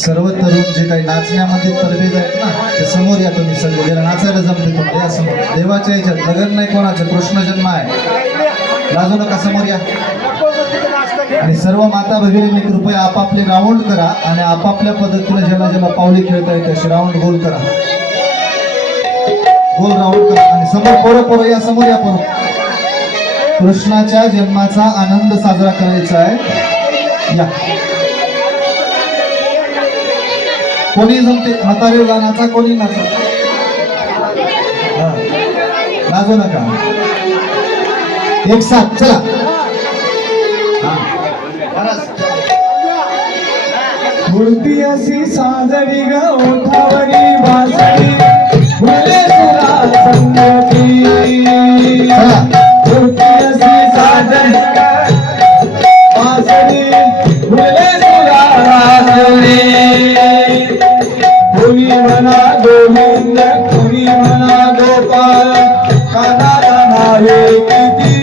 सर्व तरुण जे काही नाचण्यामध्ये तरबेज आहेत ना ते समोर या तुम्ही सगळे ज्याला नाचायला जमते पण या समोर देवाच्या याच्यात लग्न नाही कोणाचं कृष्ण जन्म आहे लाजू नका समोर या आणि सर्व माता भगिनींनी कृपया आपापले राऊंड करा आणि आपापल्या पद्धतीने ज्याला ज्याला पावली खेळता येते असे राऊंड गोल करा गोल राऊंड करा आणि समोर पोरं या समोर या पोरं कृष्णाच्या जन्माचा आनंद साजरा करायचा आहे या कोणी जमते म्हातारे गाण्याचा कोणी नाचा लाजू नका एक साथ चला मूर्ती अशी साजरी ग ओठावरी बासरी फुले तुला संगती मूर्ती अशी साजरी ग बासरी फुले तुला बासरी कोणी म्हणा गोविंद कोणी म्हणा गोपाल कानाला नावे किती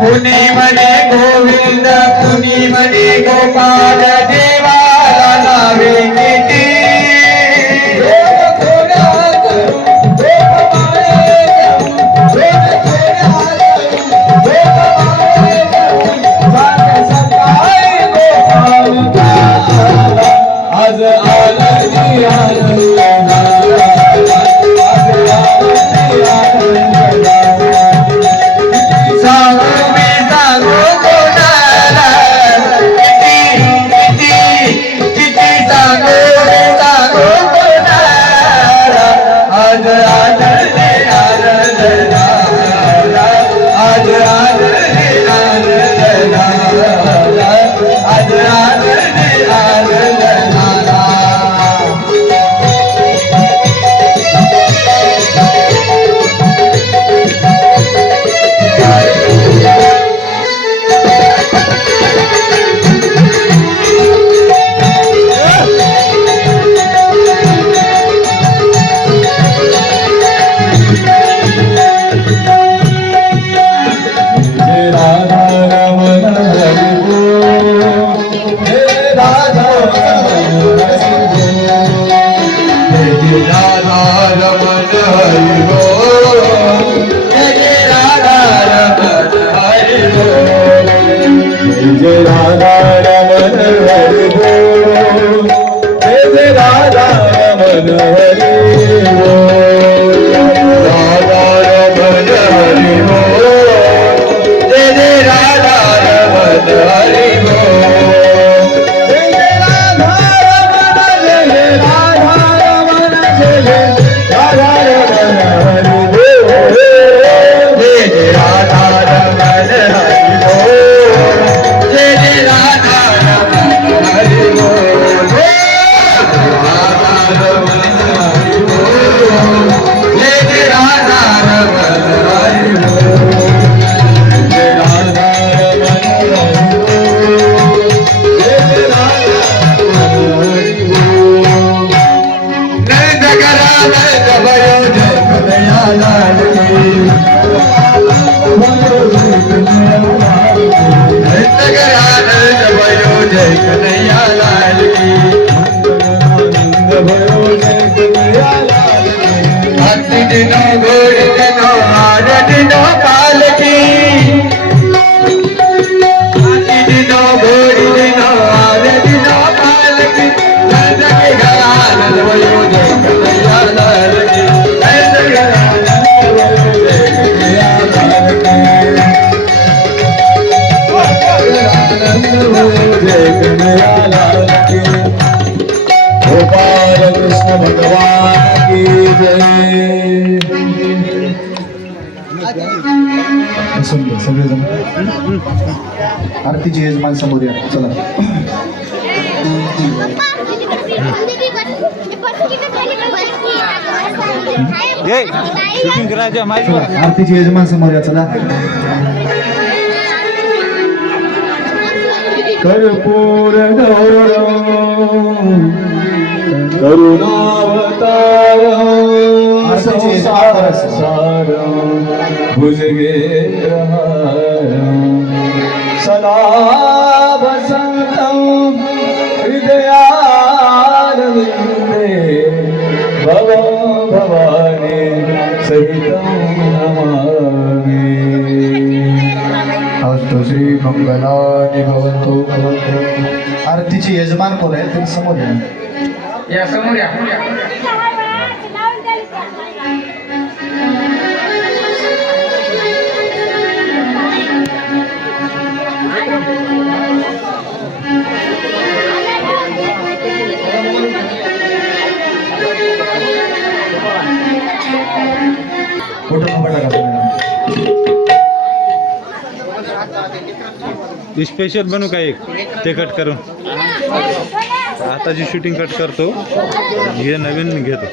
कोणी म्हणे गोविंद कोणी म्हणे गोपाल देवाला नावे किती आज आनंदी आनंद गोपाल कृष्ण भगवान की जय। सुंदर सगळेजण आरतीचे यजमान समोर या चला शूटिंग करायचं माहिती आरतीचे यजमान समोर या चला कर्पूर गौरम करुणावतार संसारसारं भुजगेन्द्रहारं सदा वसन्तं हृदयारविन्दे भवं भवानी सहितं नमामि अस्तु श्री मंगलानि भवन्तु आरतीचे यजमान कोण आहे ते समोर या या समोर या फोटो नंबर टाका स्पेशल बनवू का एक ते कट करून आताची शूटिंग कट करतो हे नवीन घेतो